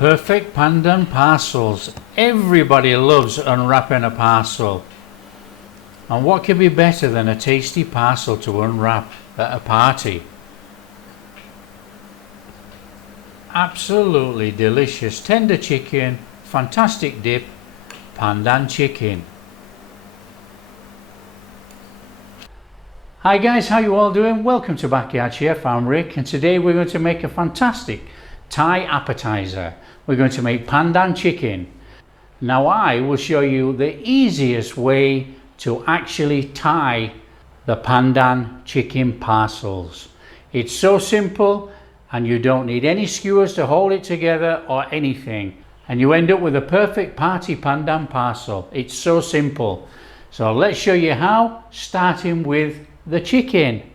Perfect pandan parcels. Everybody loves unwrapping a parcel. And what could be better than a tasty parcel to unwrap at a party? Absolutely delicious tender chicken, fantastic dip, pandan chicken. Hi guys, how you all doing? Welcome to Backyard Chef. I'm Rick, and today we're going to make a fantastic Thai appetizer. We're going to make pandan chicken. Now I will show you the easiest way to actually tie the pandan chicken parcels. It's so simple, and you don't need any skewers to hold it together or anything, and you end up with a perfect party pandan parcel. It's so simple. So let's show you how, starting with the chicken.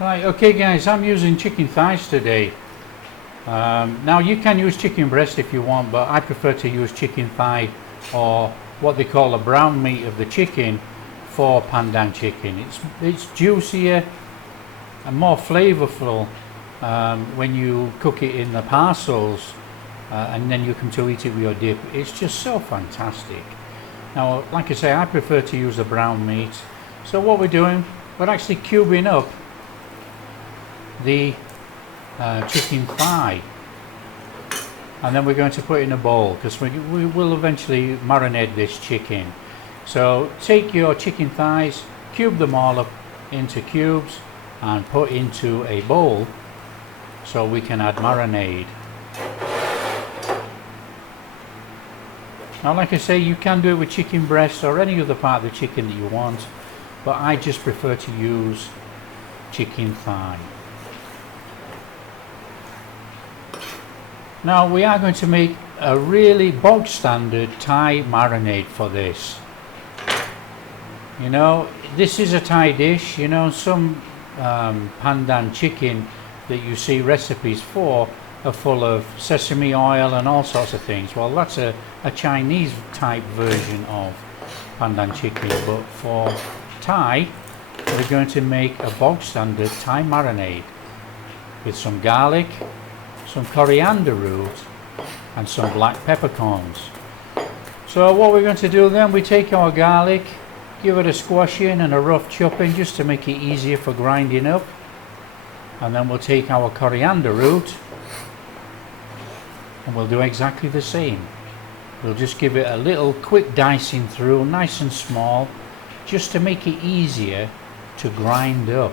Right, okay guys, I'm using chicken thighs today. Now you can use chicken breast if you want, but I prefer to use chicken thigh, or what they call the brown meat of the chicken, for pandan chicken. It's juicier and more flavorful when you cook it in the parcels, and then you come to eat it with your dip. It's just so fantastic. Now, like I say, I prefer to use the brown meat. So what we're doing, we're actually cubing up the chicken thigh, and then we're going to put it in a bowl, because we will eventually marinate this chicken. So take your chicken thighs, cube them all up into cubes, and put into a bowl so we can add marinade. Now, like I say, you can do it with chicken breast or any other part of the chicken that you want, but I just prefer to use chicken thigh. Now we are going to make a really bog standard Thai marinade for this. You know, this is a Thai dish. You know, some pandan chicken that you see recipes for are full of sesame oil and all sorts of things. Well, that's a Chinese type version of pandan chicken, but for Thai, we're going to make a bog standard Thai marinade with some garlic, some coriander root, and some black peppercorns. So what we're going to do then, we take our garlic, give it a squashing and a rough chopping just to make it easier for grinding up, and then we'll take our coriander root and we'll do exactly the same. We'll just give it a little quick dicing through, nice and small, just to make it easier to grind up.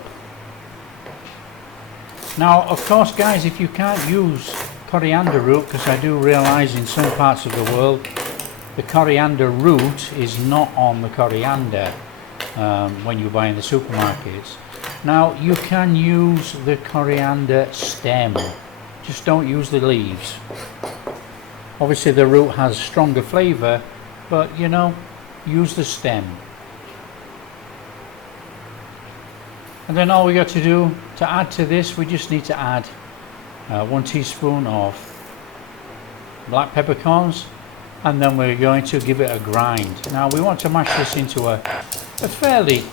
Now, of course guys, if you can't use coriander root, because I do realize in some parts of the world the coriander root is not on the coriander when you buy in the supermarkets. Now you can use the coriander stem, just don't use the leaves. Obviously the root has stronger flavor, but you know, use the stem. And then all we got to do to add to this, we just need to add 1 teaspoon of black peppercorns, and then we're going to give it a grind. Now we want to mash this into a fairly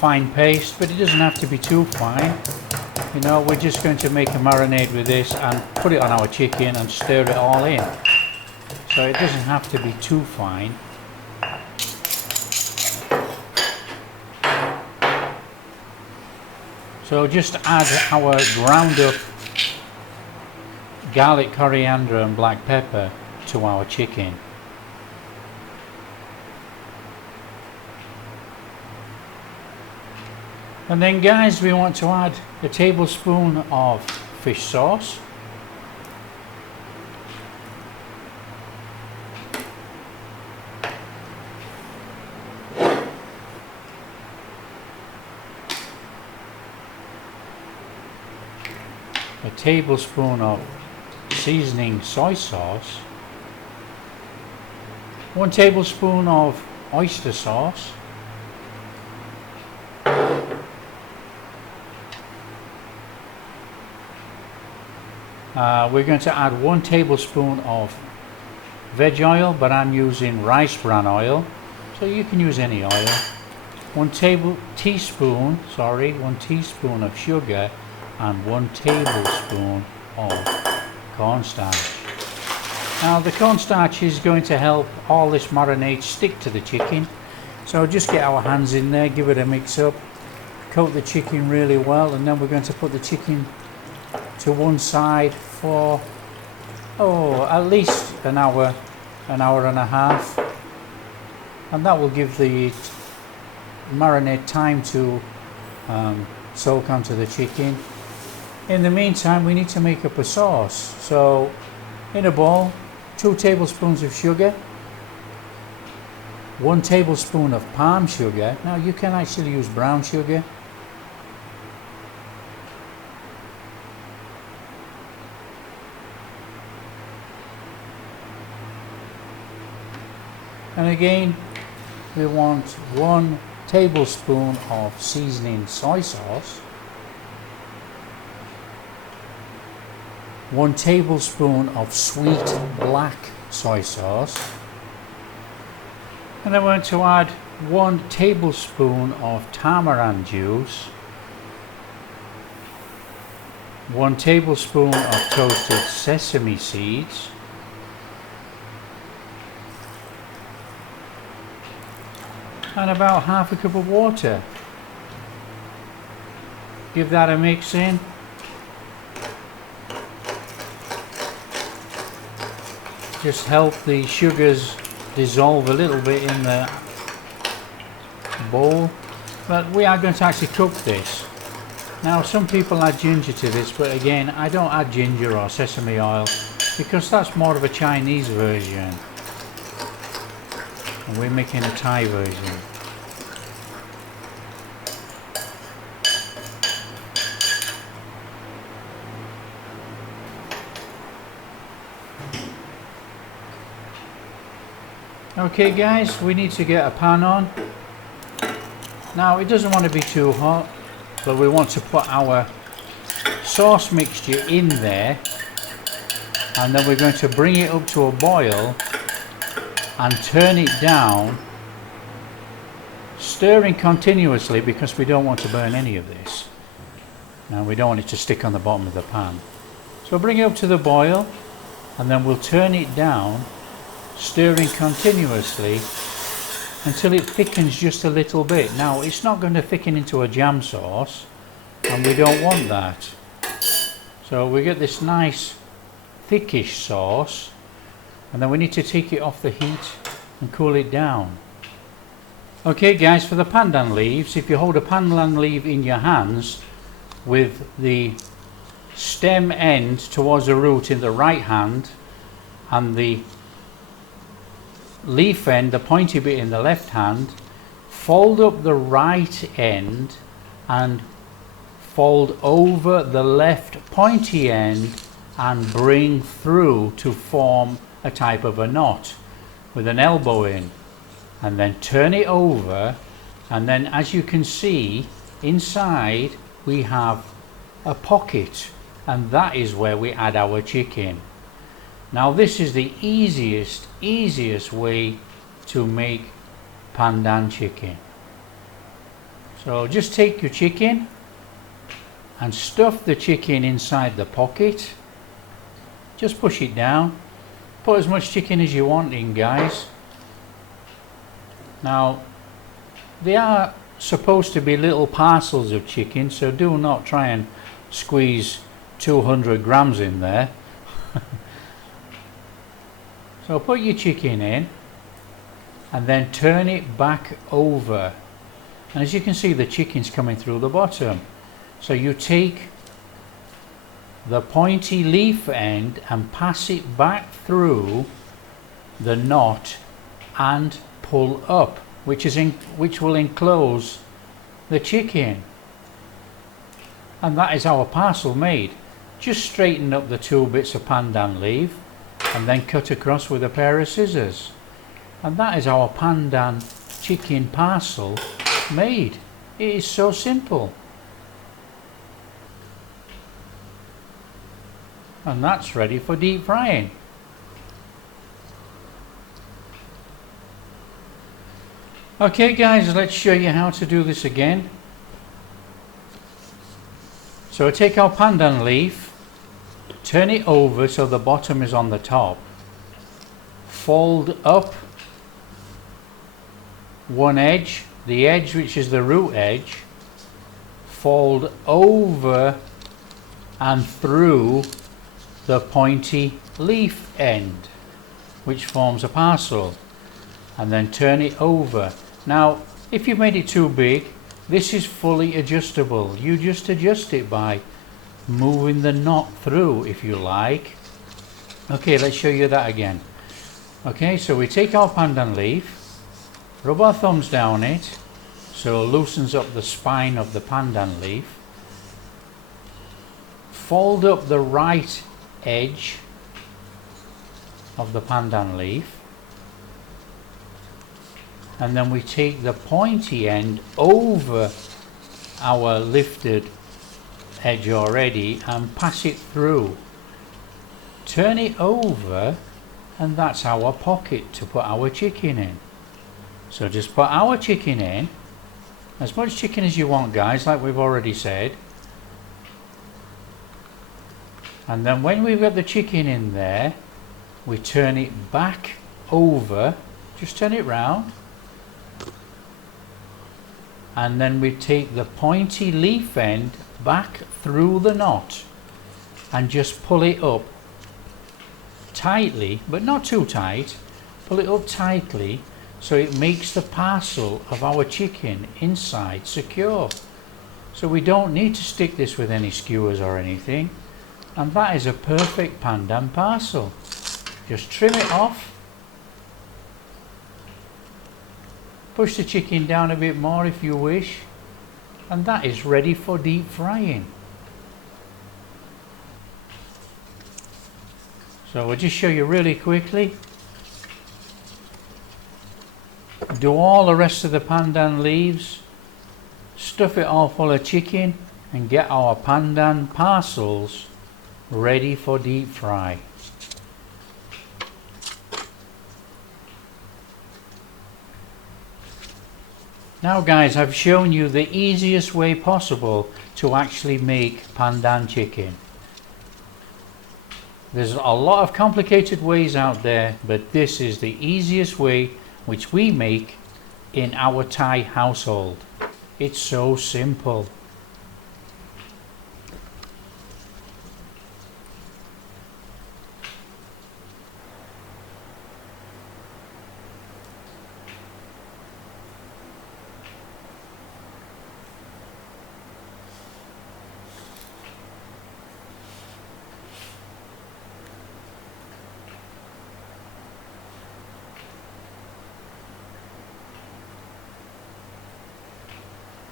fine paste, but it doesn't have to be too fine. You know, we're just going to make a marinade with this and put it on our chicken and stir it all in. So it doesn't have to be too fine. So just add our ground up garlic, coriander and black pepper to our chicken. And then guys, we want to add a tablespoon of fish sauce. A tablespoon of seasoning soy sauce, 1 tablespoon of oyster sauce, we're going to add 1 tablespoon of veg oil, but I'm using rice bran oil, so you can use any oil. 1 teaspoon of sugar, and 1 tablespoon of cornstarch. Now the cornstarch is going to help all this marinade stick to the chicken. So just get our hands in there, give it a mix up, coat the chicken really well, and then we're going to put the chicken to one side for at least an hour and a half, and that will give the marinade time to soak onto the chicken. In the meantime, we need to make up a sauce. So in a bowl, 2 tablespoons of sugar, 1 tablespoon of palm sugar. Now you can actually use brown sugar. And again, we want 1 tablespoon of seasoning soy sauce, 1 tablespoon of sweet black soy sauce, and then we're going to add 1 tablespoon of tamarind juice, 1 tablespoon of toasted sesame seeds, and about half a cup of water. Give that a mix in. Just help the sugars dissolve a little bit in the bowl. But we are going to actually cook this. Now some people add ginger to this, but again I don't add ginger or sesame oil because that's more of a Chinese version. And we're making a Thai version. Okay guys, we need to get a pan on. Now it doesn't want to be too hot, but we want to put our sauce mixture in there, and then we're going to bring it up to a boil and turn it down, stirring continuously because we don't want to burn any of this. Now we don't want it to stick on the bottom of the pan. So bring it up to the boil, and then we'll turn it down, stirring continuously until it thickens just a little bit. Now it's not going to thicken into a jam sauce, and we don't want that. So we get this nice thickish sauce, and then we need to take it off the heat and cool it down. Okay guys, for the pandan leaves, if you hold a pandan leaf in your hands with the stem end towards the root in the right hand and the leaf end, the pointy bit, in the left hand, fold up the right end and fold over the left pointy end and bring through to form a type of a knot with an elbow in, and then turn it over, and then as you can see inside we have a pocket, and that is where we add our chicken. Now this is the easiest way to make pandan chicken. So just take your chicken and stuff the chicken inside the pocket. Just push it down. Put as much chicken as you want in, guys. Now they are supposed to be little parcels of chicken, so do not try and squeeze 200 grams in there. So put your chicken in and then turn it back over, and as you can see the chicken's coming through the bottom. So you take the pointy leaf end and pass it back through the knot and pull up, which will enclose the chicken, and that is our parcel made. Just straighten up the 2 bits of pandan leaf and then cut across with a pair of scissors, and that is our pandan chicken parcel made. It is so simple. And that's ready for deep frying. Okay guys, let's show you how to do this again. So take our pandan leaf, turn it over so the bottom is on the top, fold up one edge, the edge which is the root edge, fold over and through the pointy leaf end which forms a parcel, and then turn it over. Now if you've made it too big, this is fully adjustable. You just adjust it by moving the knot through if you like. Okay, let's show you that again. Okay, so we take our pandan leaf, rub our thumbs down it so it loosens up the spine of the pandan leaf, fold up the right edge of the pandan leaf, and then we take the pointy end over our lifted edge already and pass it through. Turn it over, and that's our pocket to put our chicken in. So just put our chicken in, as much chicken as you want, guys, like we've already said. And then when we've got the chicken in there, we turn it back over, just turn it round, and then we take the pointy leaf end back through the knot and just pull it up tightly, but not too tight. Pull it up tightly so it makes the parcel of our chicken inside secure. So we don't need to stick this with any skewers or anything, and that is a perfect pandan parcel. Just trim it off, push the chicken down a bit more if you wish, and that is ready for deep frying. So we'll just show you really quickly. Do all the rest of the pandan leaves, stuff it all full of chicken, and get our pandan parcels ready for deep fry. Now guys, I've shown you the easiest way possible to actually make pandan chicken. There's a lot of complicated ways out there, but this is the easiest way which we make in our Thai household. It's so simple.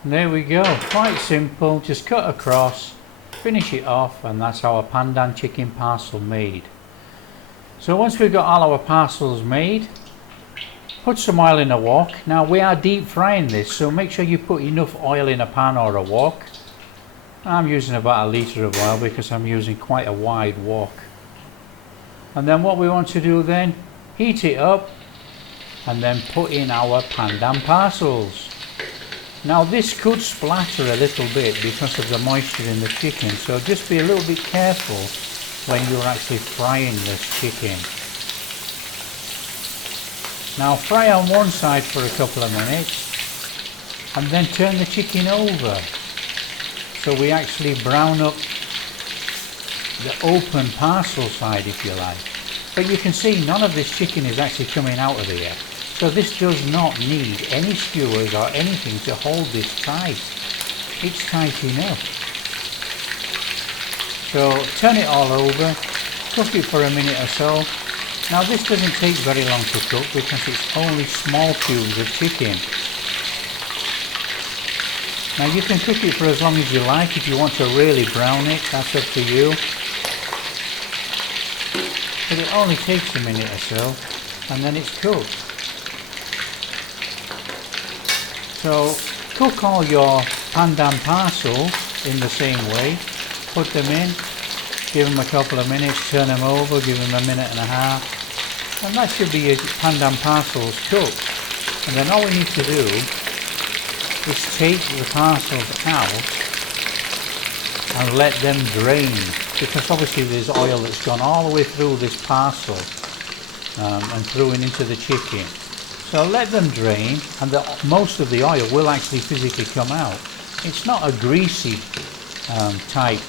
There we go, quite simple, just cut across, finish it off, and that's our pandan chicken parcel made. So once we've got all our parcels made, put some oil in a wok. Now we are deep frying this, so make sure you put enough oil in a pan or a wok. I'm using about 1 litre of oil because I'm using quite a wide wok. And then what we want to do then, heat it up and then put in our pandan parcels. Now this could splatter a little bit because of the moisture in the chicken, so just be a little bit careful when you're actually frying this chicken. Now fry on one side for a couple of minutes and then turn the chicken over so we actually brown up the open parcel side, if you like. But you can see none of this chicken is actually coming out of here. So this does not need any skewers or anything to hold this tight. It's tight enough. So turn it all over, cook it for a minute or so. Now this doesn't take very long to cook because it's only small cubes of chicken. Now you can cook it for as long as you like. If you want to really brown it, that's up to you. But it only takes a minute or so and then it's cooked. So cook all your pandan parcels in the same way. Put them in, give them a couple of minutes, turn them over, give them a minute and a half, and that should be your pandan parcels cooked. And then all we need to do is take the parcels out and let them drain, because obviously there's oil that's gone all the way through this parcel and through and into the chicken. So let them drain, and most of the oil will actually physically come out. It's not a greasy type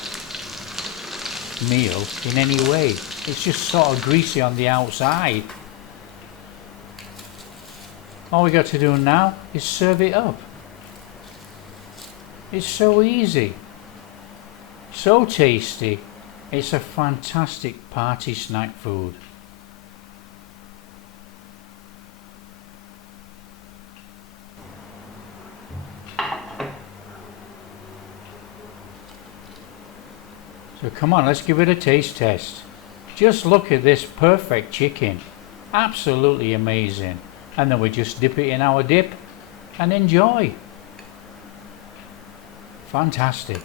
meal in any way. It's just sort of greasy on the outside. All we got to do now is serve it up. It's so easy, so tasty. It's a fantastic party snack food. So come on, let's give it a taste test. Just look at this perfect chicken. Absolutely amazing. And then we just dip it in our dip and enjoy. Fantastic.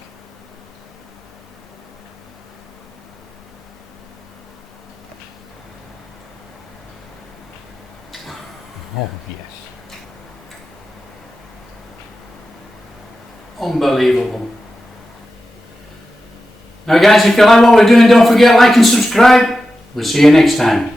Oh yes. Unbelievable. Now guys, if you like what we're doing, don't forget to like and subscribe. We'll see you next time.